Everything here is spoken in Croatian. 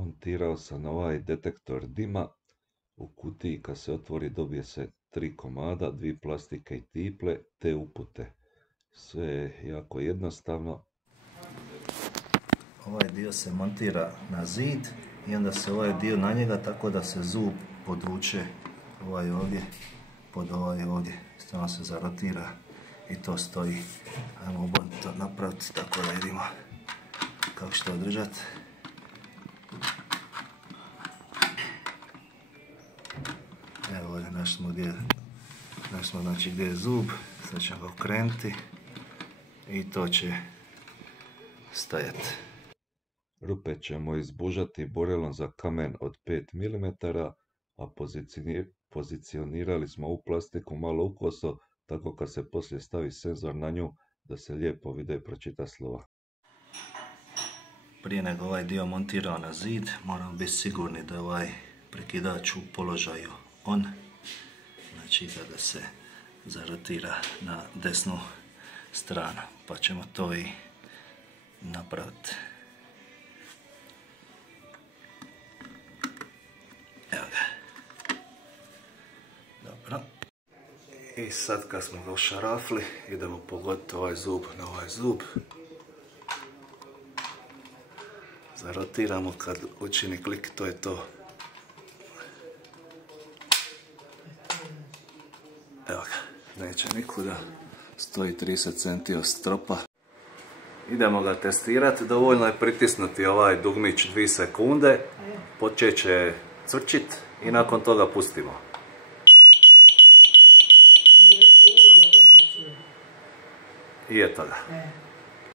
montirao sam ovaj detektor dima. U kutiji kad se otvori dobije se 3 komada, 2 plastike i tiple te upute. Sve je jako jednostavno. Ovaj dio se montira na zid i onda se ovaj dio na njega tako da se zub podvuče ovaj ovdje pod ovaj ovdje. Stvarno se zarotira i to stoji. Ajmo to napraviti tako da vidimo kako će to održati. Evo ovdje našli smo znači gdje je zub, sad ćemo ga okrenuti i to će stajati. Rupe ćemo izbužati borelom za kamen od 5 mm, a pozicionirali smo ovu plastiku malo ukoso, tako kad se poslije stavi senzor na nju da se lijepo vide i pročita slova. Prije nego ovaj dio montirao na zid, moramo biti sigurni da je ovaj prekidač u položaju on, znači da se zarotira na desnu stranu, pa ćemo to i napraviti. Evo ga. Dobro. I sad kad smo ga ušarafili, idemo pogoditi ovaj zub na ovaj zub. Zarotiramo, kad učini klik, to je to. Evo ga, neće nikuda, stoji 30 cm od stropa. Idemo ga testirati, dovoljno je pritisnuti ovaj dugmić 2 sekunde, počet će crčit i nakon toga pustimo. I eto ga.